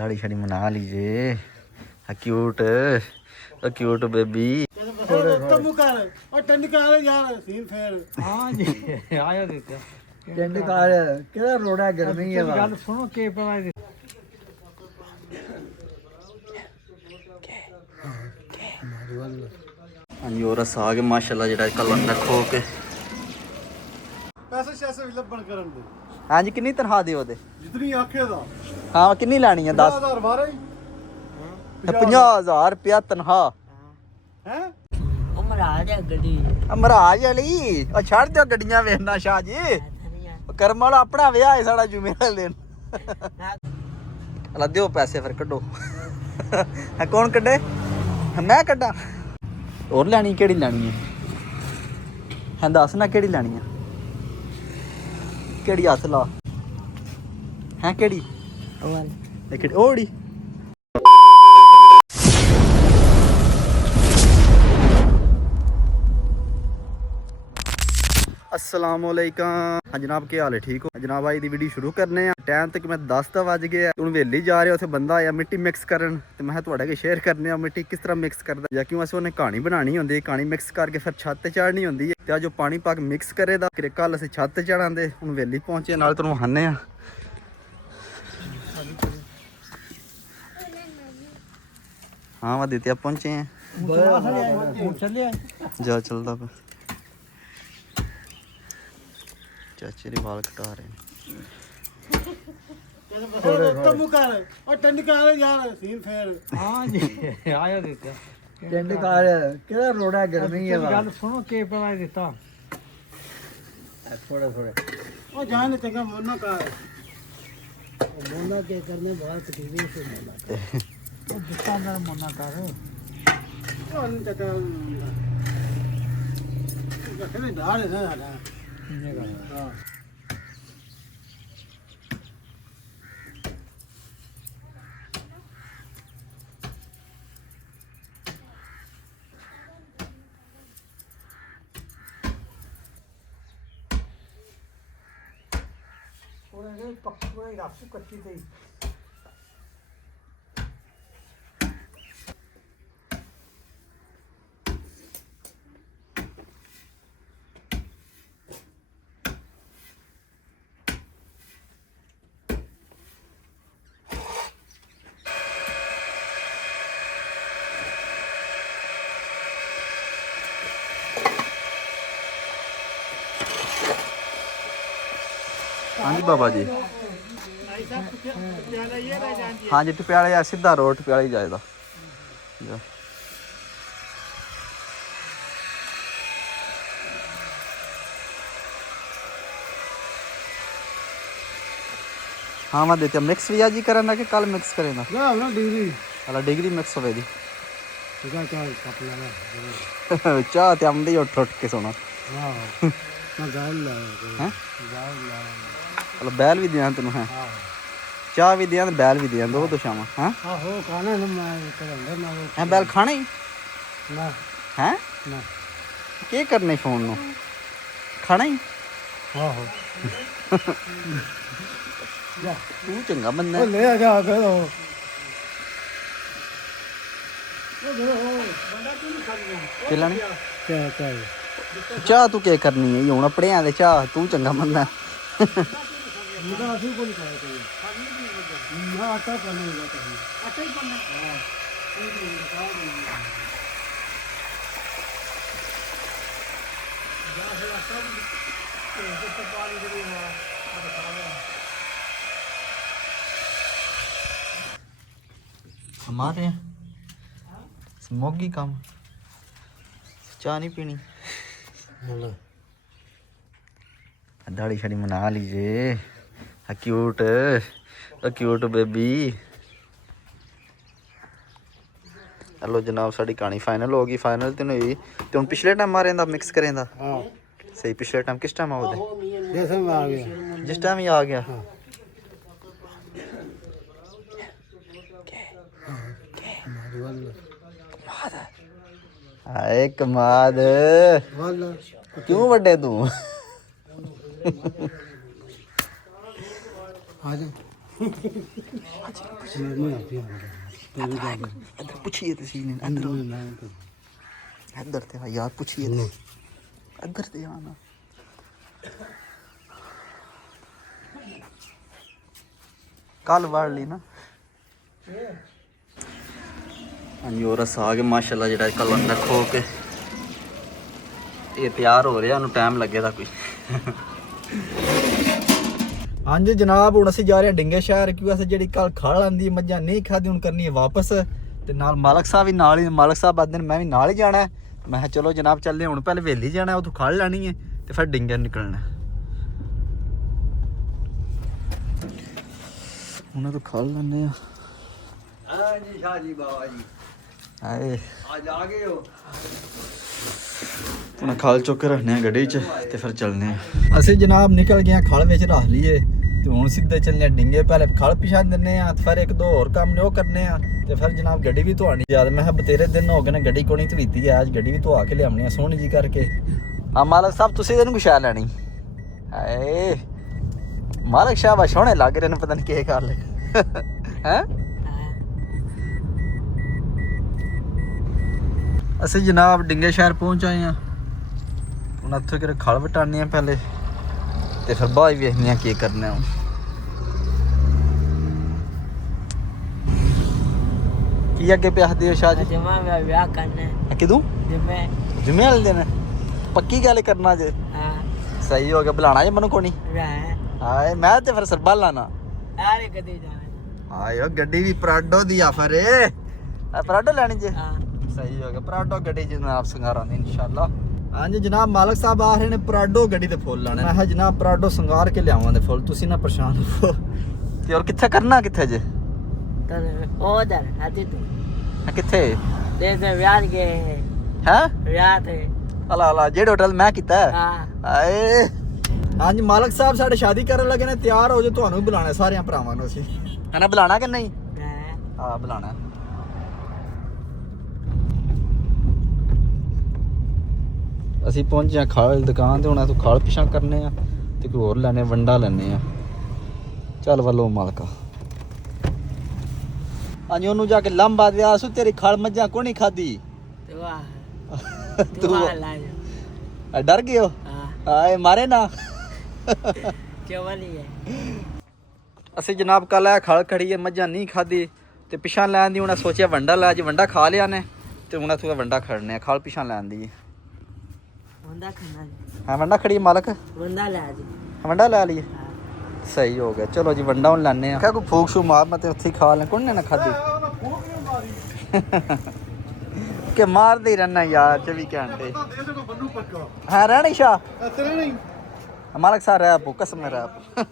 दाढ़ी शाड़ी मना लीजिए। Cute cute baby. हाँ जी आया देते चंडकार किहड़ा रोड़ा गर्मी है गल सुनो के पता हाँ जी और साग माशाल्लाह जेड़ा कलंदर खो के पैसे शैसे भी लब्बन करन दे। हाँ जी कितनी तनख्वाह दियो दे जितनी आखे दा हाँ कितनी लैनी है 10 50,000 मारे 50,000 रुपया तनख्वाह हैं महाराज है गड्डी ਮਹਾਰਾਜ ਅਲੀ ਉਹ ਛੱਡ ਦਿਓ ਗੱਡੀਆਂ ਵੇਖਣਾ ਸ਼ਾਹ ਜੀ ਕਰਮ ਵਾਲਾ ਆਪਣਾ ਵਿਆਹ ਹੈ ਸਾਡਾ ਜੁਮੇ ਵਾਲੇ ਦਿਨ ਅਲਾ ਦਿਓ ਪੈਸੇ ਫਿਰ ਕੱਢੋ ਹੈ ਕੌਣ ਕੱਢੇ ਮੈਂ ਕੱਢਾਂ ਹੋਰ ਲੈਣੀ ਕਿਹੜੀ ਲੈਣੀ ਹੈ ਹਾਂ ਦੱਸ ਨਾ ਕਿਹੜੀ ਲੈਣੀ ਹੈ ਕਿਹੜੀ ਹੱਥ ਲਾ ਹੈ ਕਿਹੜੀ ਇਹ ਕਿਹੜੀ ਓੜੀ अस्सलामुअलैकुम हाँ जनाब क्या हाल है ठीक हो जनाब आज दी वीडियो शुरू करने टाइम तक मैं 10 बज गया हूँ वेली जा रहे उत्थे बंदा आया मिट्टी मिक्स करन ते मैं तुहाडे अगे शेयर करने मिट्टी किस तरह मिक्स करदा या क्यों अस उन्हें कहानी बनानी होंदी कहानी मिक्स करके फिर छत ते चाढ़नी होंदी है ते जो पानी पाक मिक्स करे दा फिर कल असीं छत ते चढ़ांदे हुण वेली पहुंचे नाल तुहानूं वहाने आ हाँ मैं दित्या पहुंचे हैं जा चलदा पे चाचे दी वाल कटा रहे हैं हाँ जी आया देते चंडकार किहड़ा रोड़ा गर्मी है गल सुनो के पता देता थोड़ा थोड़ा ओ जान चंगा मोना का मोना के करने बहुत तकलीफ से मोना वो दुकानदार मना कर ओ न चका कहने ढाल है ना साडा हां पक्का रास्ते कच्ची थी हाँ जी बाबा जी हाँ जी टप्याले आ सीधा रोड टप्याले ही जाएगा हाँ मैं देते मिक्स भी आज ही करना कि कल मिक्स करेगा ना ना डिग्री अला डिग्री मिक्स होवे दी चका चाय कप लेना चाह ते आमदी उठ उठ के सोना हां मैं गाल ला हैं गाल ला अला बैल भी दियां तेनू हैं हां चाह भी दियां ते बैल भी दियां दो तो शामा हैं हां हो खाना ना मैं करंदा ना हैं बैल खाने ही ना हैं ना के करने फोन नु खाना ही हां हो जा तू चंगा बंदा ओ ले आ जा करो के लानी क्या क्या चाह तू के करनी है हुन अपने दे चाह तू चंगा बंदा मुझे असू को नहीं खाया चाहिए ना आटा करने लगा चाहिए आटा ही करना हां हमारे यहाँ स्मोकी काम चाह नहीं पीनी दाढ़ी शाड़ी मना लीजिए क्यूट क्यूट बेबी हेलो जनाब साड़ी कहानी फाइनल होगी फाइनल तो नहीं तो हम पिछले टाइम मारे मिक्स करें हां सही पिछले टाइम किस टाइम आओ जैसे में आ गया जिस टाइम ही आ गया हाय कमाद क्यों बड़े तू आ जा ਇੱਧਰ ਪੁੱਛੀਏ ਤੁਸੀਂ ਇੱਧਰ ਤੇ ਯਾਰ ਪੁੱਛੀਏ ਇੱਧਰ ਤੇ ਆਣਾ ਕੱਲ ਵੜ ਲਈ ਨਾ ਹਾਂਜੀ ਹੋਰ ਆ ਗਏ ਮਾਸ਼ਾਅੱਲਾ ਜਿਹੜਾ ਕੱਲ ਅੰਦਰ ਖੋ ਕੇ ਇਹ ਤਿਆਰ ਹੋ ਰਿਹਾ ਉਹਨੂੰ ਟਾਈਮ ਲੱਗੇਗਾ ਕੋਈ ਹਾਂਜੀ ਜਨਾਬ ਹੁਣ ਅਸੀਂ ਜਾ ਰਹੇ ਹਾਂ ਡਿੰਗੇ ਸ਼ਹਿਰ ਕਿਉਂਕਿ ਅਸੀਂ ਜਿਹੜੀ ਕੱਲ ਖਾ ਲਾਂਦੀ ਮੱਝਾਂ ਨਹੀਂ ਖਾਦੀ ਹੁਣ ਕਰਨੀ ਹੈ ਵਾਪਸ ਤੇ ਨਾਲ ਮਾਲਕ ਸਾਹਿਬ ਵੀ ਨਾਲ ਹੀ ਮਾਲਕ ਸਾਹਿਬ ਆਦੇ ਨੇ ਮੈਂ ਵੀ ਨਾਲ ਹੀ ਜਾਣਾ ਮੈਂ ਕਿਹਾ ਚਲੋ ਜਨਾਬ ਚੱਲਦੇ ਹੁਣ ਪਹਿਲੇ ਵੇਲੀ ਜਾਣਾ ਉਥੋਂ ਖੜ ਲੈਣੀ ਹੈ ਤੇ ਫਿਰ ਡਿੰਗੇ ਨਿਕਲਣਾ ਉਹਨਾਂ ਤੋਂ ਖੜ ਲੈਣੇ ਆ ਹਾਂਜੀ ਸ਼ਾਹ ਜੀ ਬਾਬਾ ਜੀ ਆਏ ਅੱਜ ਆ ਗਏ ਹੋ ਹੁਣ ਖਾਲ ਚੁੱਕ ਕੇ ਰੱਖਨੇ ਆ ਗੱਡੀ 'ਚ ਤੇ ਫਿਰ ਚੱਲਨੇ ਆ ਅਸੀਂ ਜਨਾਬ ਨਿਕਲ ਗਏ ਖਾਲ ਵਿੱਚ ਰੱਖ ਲਈਏ ਤੇ ਹੁਣ ਸਿੱਧੇ ਚੱਲਨੇ ਡਿੰਗੇ ਪਹਿਲੇ ਖਾਲ ਪਿਛਾ ਦਿੰਨੇ ਆ ਫਿਰ ਇੱਕ ਦੋ ਹੋਰ ਕੰਮ ਨੇ ਉਹ ਕਰਨੇ ਆ ਤੇ ਫਿਰ ਜਨਾਬ ਗੱਡੀ ਵੀ ਧੋਣੀ ਯਾਦ ਮੈਂ ਕਿਹਾ ਬਤੇਰੇ ਦਿਨ ਹੋ ਗਏ ਨੇ ਗੱਡੀ ਕੋਣੀ ਧਵੀਤੀ ਆ ਅੱਜ ਗੱਡੀ ਵੀ ਧਵਾ ਕੇ ਲਿਆਉਣੀ ਆ ਸੋਹਣੀ ਜੀ ਕਰਕੇ ਆ ਮਾਲਕ ਸਾਹਿਬ ਤੁਸੀਂ ਇਹਨੂੰ ਕੁਛਾ ਲੈਣੀ ਹਾਏ ਮਾਲਕ ਸਾਹਿਬ ਸੋਹਣੇ ਲੱਗ ਰਹੇ ਨੇ ਪਤਾ ਨਹੀਂ ਕੀ ਕਰ ਲੈ ਹੈ ਅਸੀਂ ਜਨਾਬ ਡਿੰਗੇ ਸ਼ਹਿਰ ਪਹੁੰਚ ਆਏ ਆ ਹੁਣ ਇੱਥੇ ਕਿਹੜੇ ਖਲ ਵਟਾਣੇ ਆ ਪਹਿਲੇ ਤੇ ਫਿਰ ਬਾਅਦ ਵੇਖਦੇ ਆ ਕੀ ਕਰਨਾ ਕੀ ਅੱਗੇ ਪਿਆ ਦਿਓ ਸ਼ਾਹ ਜੀ ਜਮਾ ਮੈਂ ਵਿਆਹ ਕਰਨਾ ਹੈ ਕਿਦੋਂ ਜੁਮੇ ਵਾਲੇ ਦਿਨ ਪੱਕੀ ਗੱਲ ਕਰਨਾ ਜੇ ਹਾਂ ਸਹੀ ਹੋ ਗਿਆ ਬੁਲਾਣਾ ਜੇ ਮੈਨੂੰ ਕੋਣੀ ਵਿਆਹ ਹਾਏ ਮੈਂ ਤੇ ਫਿਰ ਸਰਬਾ ਲਾਣਾ ਆਰੇ ਕਦੇ ਜਾਣਾ ਆਇਓ ਗੱਡੀ ਵੀ ਪ੍ਰਾਡੋ ਦੀ ਆਫਰ ਏ ਆ ਪ੍ਰਾਡੋ ਲੈਣੀ ਜੇ ਹਾਂ ਸਹੀ ਹੋ ਗਿਆ ਪ੍ਰਾਡੋ ਗੱਡੀ ਜਨਾਬ ਸੰਗਾਰਾਂ ਦੀ ਇਨਸ਼ਾਅੱਲਾ ਹਾਂਜੀ ਜਨਾਬ ਮਾਲਕ ਸਾਹਿਬ ਆ ਰਹੇ ਨੇ ਪ੍ਰਾਡੋ ਗੱਡੀ ਤੇ ਫੁੱਲ ਲਾਣੇ ਮੈਂ ਕਿਹਾ ਜਨਾਬ ਪ੍ਰਾਡੋ ਸੰਗਾਰ ਕੇ ਲਿਆਵਾਂਗੇ ਫੁੱਲ ਤੁਸੀਂ ਨਾ ਪਰੇਸ਼ਾਨ ਹੋ ਤੇ ਹੋਰ ਕਿੱਥੇ ਕਰਨਾ ਕਿੱਥੇ ਜੇ ਉਧਰ ਆਦੀ ਤੂੰ ਕਿੱਥੇ ਦੇ ਵਿਆਹ ਗਏ ਹੈ ਵਿਆਹ ਤੇ ਅਲਾ ਜਿਹੜੇ ਹੋਟਲ ਮੈਂ ਕੀਤਾ ਹਾਂ ਆਏ ਹਾਂਜੀ ਮਾਲਕ ਸਾਹਿਬ ਸਾਡੇ ਸ਼ਾਦੀ ਕਰਨ ਲੱਗੇ ਨੇ ਤਿਆਰ ਹੋ ਜਾ ਤੁਹਾਨੂੰ ਵੀ ਬੁਲਾਣਾ ਸਾਰਿਆਂ ਭਰਾਵਾਂ ਨੂੰ ਅਸੀਂ ਹਨਾ ਬੁਲਾਣਾ ਕਿ ਨਹੀਂ ਹਾਂ ਬੁਲਾਣਾ ਅਸੀਂ ਪਹੁੰਚੇ ਆ ਖਾਲ ਦੁਕਾਨ ਤੇ ਹੁਣ ਅਸੀਂ ਖਾਲ ਪਿਛਾਂ ਕਰਨੇ ਆ ਤੇ ਕੋਈ ਹੋਰ ਲੈਣੇ ਵੰਡਾ ਲੈਣੇ ਆ ਚੱਲ ਵੱਲੋਂ ਮਾਲਕਾ ਹਾਂਜੀ ਉਹਨੂੰ ਜਾ ਕੇ ਲੰਬਾ ਦਿਆ ਸੂ ਤੇਰੀ ਖਾਲ ਮੱਝਾਂ ਕੋਣੀ ਖਾਦੀ ਤੂੰ ਡਰ ਗਿਓ ਆਏ ਮਾਰੇ ਨਾ ਚਵਲੀ ਹੈ ਅਸੀਂ ਜਨਾਬ ਕੱਲ ਆ ਖਾਲ ਖੜੀ ਹੈ ਮੱਝਾਂ ਨਹੀਂ ਖਾਦੀ ਤੇ ਪਿਛਾਂ ਲੈਣ ਦੀ ਹੁਣ ਸੋਚਿਆ ਵੰਡਾ ਲੈ ਅੱਜ ਵੰਡਾ ਖਾ ਲਿਆ ਨੇ ਤੇ ਹੁਣ ਅਸੀਂ ਵੰਡਾ ਖੜਨੇ ਆ ਖਾਲ ਪਿਛਾਂ ਲੈਣ ਦੀ ਵੰਡਾ ਖਾਣਾ ਹਾਂ ਵੰਡਾ ਖੜੀ ਮਾਲਕ ਵੰਡਾ ਲੈ ਜੀ ਵੰਡਾ ਲੈ ਲਈਏ ਸਹੀ ਹੋ ਗਿਆ ਚਲੋ ਜੀ ਵੰਡਾ ਹੁਣ ਲੈਣੇ ਆ ਕਿਹਾ ਕੋਈ ਫੂਕ ਸ਼ੂ ਮਾਰ ਮੈਂ ਤੇ ਉੱਥੇ ਹੀ ਖਾ ਲੈ ਕੋਣ ਨੇ ਨਾ ਖਾਦੀ ਕਿ ਮਾਰਦੇ ਹੀ ਰਹਿਣਾ ਯਾਰ 24 ਘੰਟੇ ਹਾਂ ਰਹਿਣੀ ਸ਼ਾਹ ਮਾਲਕ ਸਾਹਿਬ ਰਹਿ ਪੋ ਕਸਮ ਰਹਿ ਪੋ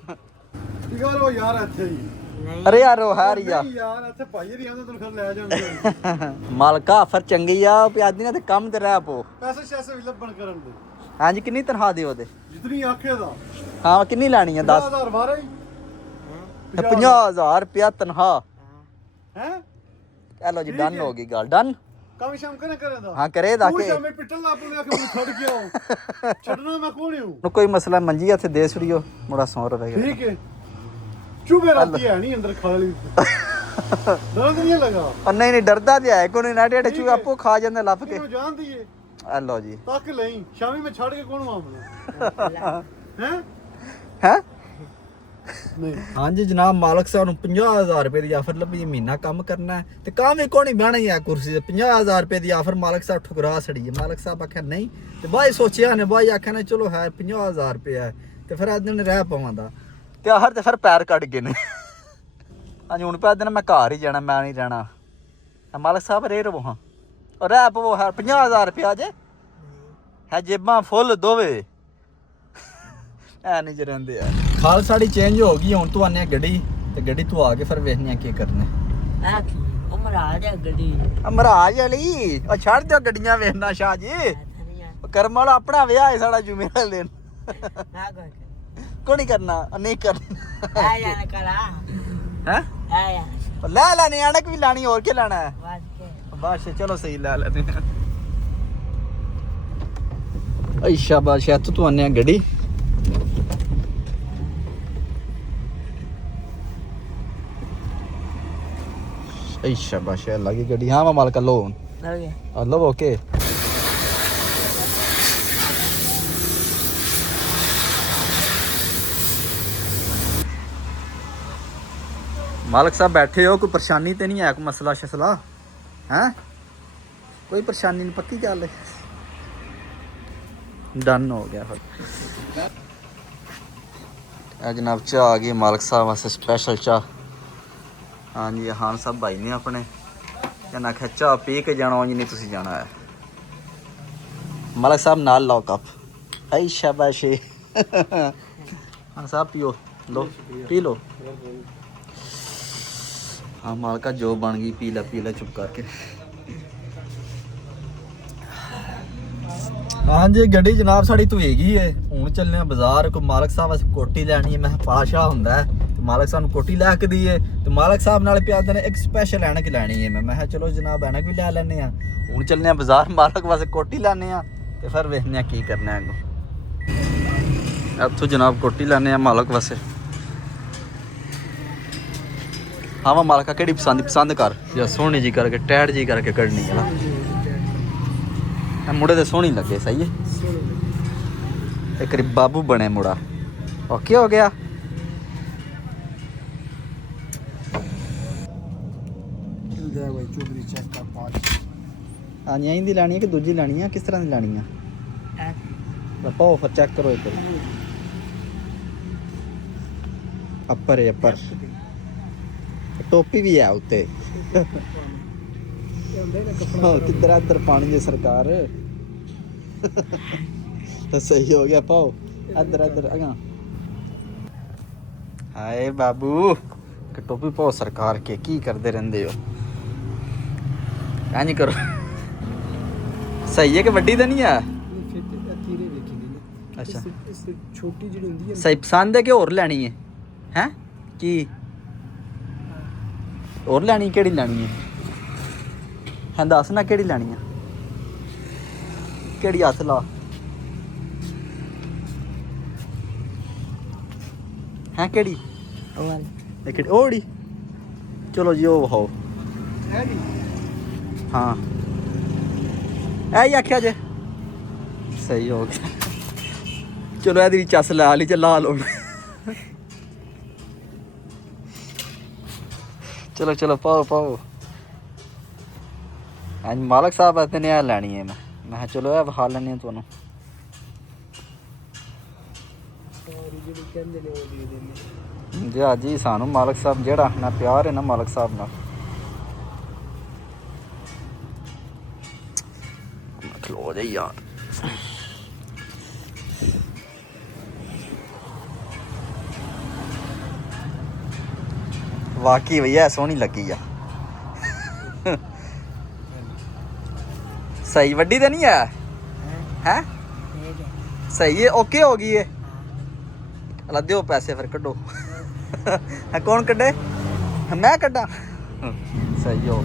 ਯਾਰ ਯਾਰ ਇੱਥੇ ਹੀ ਅਰੇ ਯਾਰ ਉਹ ਹਾਰ ਯਾਰ ਇੱਥੇ ਭਾਈ ਦੀ ਆਂਦਾ ਤੈਨੂੰ ਫਿਰ ਲੈ ਜਾਣਗੇ ਮਾਲਕਾ ਫਿਰ ਚੰਗੀ ਆ ਪਿਆਦੀ ਨਾ ਤੇ ਕੰਮ ਤੇ ਰਹਿ ਪੋ ਪੈਸੇ ਸ਼ੈਸੇ ਵੀ ਲੱਭਣ ਕਰਨ ਦੇ ਹਾਂਜੀ ਕਿੰਨੀ ਤਨਖਾਹ ਦਿਓ ਉਹਦੇ ਜਿਤਨੀ ਆਖੇ ਦਾ ਹਾਂ ਕਿੰਨੀ ਲੈਣੀ ਆ 10 10,000 ਬਾਰੇ 50,000 ਰੁਪਿਆ ਤਨਖਾਹ ਹੈ ਚਲੋ ਜੀ ਡਨ ਹੋ ਗਈ ਗੱਲ ਡਨ ਕੰਮ ਸ਼ਾਮ ਕਰੇ ਕਰਦਾ ਹਾਂ ਕਰੇ ਦਾ ਤੂੰ ਕੇ ਸ਼ਾਮੇ ਪਿੱਟਣ ਲਾ ਪੂਗਾ ਕਿ ਮੈਨੂੰ ਛੱਡ ਕੇ ਆਓ ਛੱਡਣਾ ਮੈਂ ਕੋਣ ਹੂੰ ਕੋਈ ਮਸਲਾ ਮੰਜੀ ਇੱਥੇ ਦੇ ਛੜਿਓ ਮੁੜਾ 100 ਰੁਪਏ ਠੀਕ ਹੈ ਚੁਬੇ ਰਾਤੀ ਹੈ ਨਹੀਂ ਅੰਦਰ ਖਾ ਲਈ ਦਰਦ ਨਹੀਂ ਲਗਾ ਉਹ ਨਹੀਂ ਡਰਦਾ ਤੇ ਹੈ ਕੋਈ ਨਾ ਡੇਢ ਚੂ ਆਪੋ ਖਾ ਜਾਂਦੇ ਲੱਭ ਕੇ ਤੈਨੂੰ ਜਾਣ ਦਈਏ ਆ ਲਓ ਜੀ ਤੱਕ ਲਈ ਸ਼ਾਮੀ ਮੈਂ ਛੱਡ ਕੇ ਕੋਣ ਆਵਾਂ ਹੈ ਹੈ ਨਹੀਂ ਹਾਂਜੀ ਜਨਾਬ ਮਾਲਕ ਸਾਹਿਬ ਨੂੰ 50,000 ਰੁਪਏ ਦੀ ਆਫਰ ਲੱਭੀ ਮਹੀਨਾ ਕੰਮ ਕਰਨਾ ਤੇ ਕੰਮ ਵੀ ਕੋਣੀ ਬਹਿਣਾ ਹੀ ਆ ਕੁਰਸੀ ਤੇ 50,000 ਰੁਪਏ ਦੀ ਆਫਰ ਮਾਲਕ ਸਾਹਿਬ ਠੁਕਰਾ ਛੜੀ ਹੈ ਮਾਲਕ ਸਾਹਿਬ ਆਖਿਆ ਨਹੀਂ ਤੇ ਬਾਈ ਸੋਚਿਆ ਨੇ ਬਾਈ ਆਖਿਆ ਨੇ ਚਲੋ ਹੈ 50,000 ਰੁਪਏ ਹੈ ਤੇ ਫਿਰ ਅੱਜ ਦਿਨ ਰਹਿ ਪਵਾਂਦਾ ਤੇ ਆਖਰ ਤੇ ਫਿਰ ਪੈਰ ਕੱਢ ਗਏ ਨੇ ਹਾਂਜੀ ਹੁਣ ਪੈ ਦਿਨ ਮੈਂ ਘਰ ਹੀ ਜਾਣਾ ਮੈਂ ਨਹੀਂ ਰਹਿਣਾ ਮਾਲਕ ਸਾਹਿਬ ਰੇ ਰਵੋ ਹਾਂ ਔਰ ਰਹਿ ਪਵੋ ਹੈ 50,000 ਰੁਪਏ ਜੇ ਹੈ ਜੇਬਾਂ ਫੁੱਲ ਦੋਵੇ ਐ ਨਹੀਂ ਜ ਰਹਿੰਦੇ ਆ ਖਾਲ ਸਾਡੀ ਚੇਂਜ ਹੋ ਗਈ ਹੁਣ ਤੂੰ ਆਨੇ ਗੱਡੀ ਤੇ ਗੱਡੀ ਤੂੰ ਆ ਕੇ ਫਿਰ ਵੇਖਨੇ ਆ ਕੀ ਕਰਨਾ ਆਖੀ ਉਮਰਾਜ ਗੱਡੀ ਅਮਰਾਜ ਅਲੀ ਉਹ ਛੱਡ ਦਿਓ ਗੱਡੀਆਂ ਵੇਖਣਾ ਸ਼ਾਹ ਜੀ ਕਰਮ ਵਾਲਾ ਆਪਣਾ ਵਿਆਹ ਹੈ ਸਾਡਾ ਜੁਮੇ ਵਾਲੇ ਦਿਨ ਕੋਈ ਨਹੀਂ ਕਰਨਾ ਨਹੀਂ ਕਰਨਾ ਆ ਯਾਰ ਕਰਾ ਹੈ ਆ ਯਾਰ ਲੈ ਲੈ ਨਿਆਣਕ ਵੀ ਲਾਣੀ ਹੋਰ ਕੀ ਲੈਣਾ ਹੈ ਵਾਸ ਕੇ ਬਸ ਚਲੋ ਸਹੀ ਲੈ ਲੈਦੇ ਆ ਸ਼ਾਬਾਸ਼ ਤੂੰ ਆਨੇ ਆ ਗੱਡੀ ਅੱਛਾ ਸ਼ਾਬਾਸ਼ ਲੱਗੀ ਗੱਡੀ ਹਾਂ ਮਾਲਕ ਲੋ ਲੋ ਓਕੇ मालिक साहब बैठे हो कोई परेशानी तो नहीं है कोई मसला शसला हैं कोई परेशानी नहीं पक्की गल है डन हो गया फिर जनाब चाह आ गई मालिक साहब वास्ते स्पेशल चाह हाँ जी हान साहब भाई ने अपने कहना आख्या चाह पी के जाना उंज नहीं तुसीं जाना है मालिक साहब नाल लाओ कप आई शाबाशी हाँ साहब पियो लो पी लो हाँ मालका जो बन गई पी ला चुप करके हाँ जी गड्डी जनाब साड़ी धोएगी है हूँ चलने बाजार कोई मालक साहब वास्ते कोटी लैनी है मैं पाशा हुंदा है तो मालक साहब कोटी लैके दी है तो मालक साहब नाल प्यार ने एक स्पेशल ऐनक लैनी है मैं चलो जनाब ऐनक भी लै लैने हूँ चलने बाजार मालक वास्ते कोटी लैने तो फिर वेखने की करना है इत्थों जनाब कोटी लैने मालक वास्ते हाँ वा मालका केड़ी पसंद कर या सोहनी जी करके टैट जी करके कढ़नी है ना मुड़े तो सोहनी लगे सही है एक बाबू बने मुड़ा ओके हो गया हाँ जी इंदी लैनी है कि दूजी लैनी है किस तरह की लैनी है पाओ फिर चेक करो एक अपर है अपर टोपी भी है उत्ते किधर इधर पानी दे सरकार तो सही हो गया पाओ इधर इधर अगा हाय बाबू टोपी पाओ सरकार के की करते रहंदे हो नहीं करो सही है कि वड्डी तो नहीं है अच्छा छोटी जी होंदी है सही पसंद है कि और लैनी है हैं की और लैनी केड़ी लैनी है हाँ दस ना केड़ी लैनी है केड़ी हथ ला हैं केड़ी ओड़ी चलो जी ओ वहाओ हाँ ऐ आख्या जे सही हो गया चलो यदि चस ला ली ला लो चलो चलो पाओ पाओ हाँ मालक साहब वास्ते ने लैनी है मैं चलो यह विखा लैनी तुहानू जी हाँ जी सानू मालक साहब जेड़ा ना प्यार है ना मालक साहब ना खलो जाइए यार वाकई भैया सोहनी लगी आ सही वड्डी तो नहीं है हैं सही है ओके हो गई है अला दो पैसे फिर कड्डो कौन कड्डे मैं कड्डा सही हो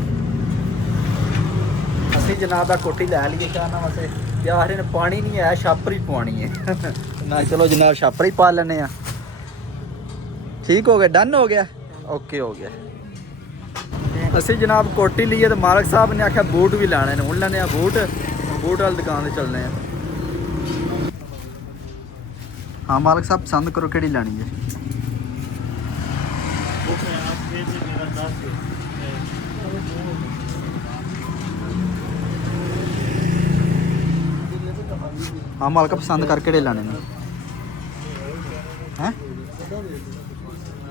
असी जनाब दा कोटी लै लिए चाहना वास्ते यार ने पानी नहीं है छापर ही पवानी है ना चलो जनाब छापर ही पा लेने ठीक हो गया डन हो गया ओके हो गया असी जनाब कोटी ली है तो मालक साहब ने आख्या बूट भी लाने हूँ लैने बूट वाली दुकान से चलने हाँ मालक साहब पसंद करो केड़ी लैनी है हाँ मालका पसंद कर केड़े लाने हैं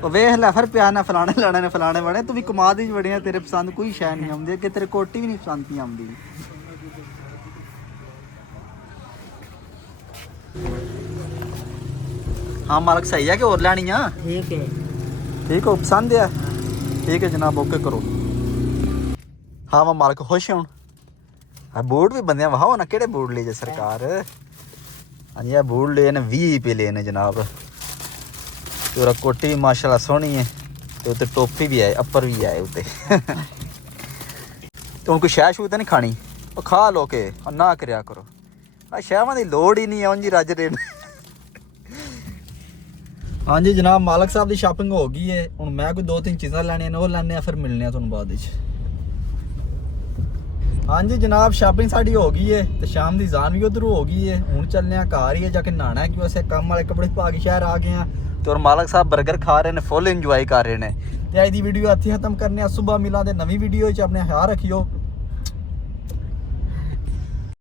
वेख लै फिर प्यार ना फलाने लाने ने फलाने बने तू भी कमा दी बड़िया तेरे पसंद कोई शै नहीं आती कि तेरे कोटी भी नहीं पसंद नहीं आती हाँ मालक सही है कि और लैनी है ठीक हो पसंद है ठीक है जनाब ओके करो हाँ मैं मालक खुश हूँ बूट भी बंदे वहाओ ना केड़े बूट ले जे सरकार हाँ जी बूट ले 20 रुपये ले जनाब तेरा कोटी भी माशाल्लाह सोहनी है तो उत्ते टोपी भी है अपर भी है उत्ते तो कोई शह शू तो नहीं खानी खा लो के ना करया करो शहवां की लोड़ ही नहीं है उंज रज रहे हाँ जी जनाब मालक साहब की शॉपिंग हो गई है हुण मैं कोई 2-3 चीज़ां लैनियां ने वो लैने फिर मिलने तुहानूं बाद विच ਹਾਂਜੀ ਜਨਾਬ ਸ਼ਾਪਿੰਗ ਸਾਡੀ ਹੋ ਗਈ ਏ ਤੇ ਸ਼ਾਮ ਦੀ ਜ਼ਾਨ ਵੀ ਉਧਰ ਹੋ ਗਈ ਏ। ਹੁਣ ਚੱਲਨੇ ਆ ਘਰ ਹੀ ਜਾ ਕੇ ਨਹਾਣਾ ਹੈ ਕਿਉਂ ਅਸੀਂ ਕੰਮ ਵਾਲੇ ਕੱਪੜੇ ਪਾ ਕੇ ਸ਼ਹਿਰ ਆ ਗਏ ਆ ਤੇ ਔਰ ਮਾਲਕ ਸਾਹਿਬ 버ਗਰ ਖਾ ਰਹੇ ਨੇ ਫੁੱਲ ਇੰਜੋਏ ਕਰ ਰਹੇ ਨੇ। ਤੇ ਅੱਜ ਦੀ ਵੀਡੀਓ ਇੱਥੇ ਖਤਮ ਕਰਨੇ ਆ। ਸਵੇਰ ਮਿਲਾਂਦੇ ਨਵੀਂ ਵੀਡੀਓ 'ਚ। ਆਪਣੇ ਖਿਆਲ ਰੱਖਿਓ।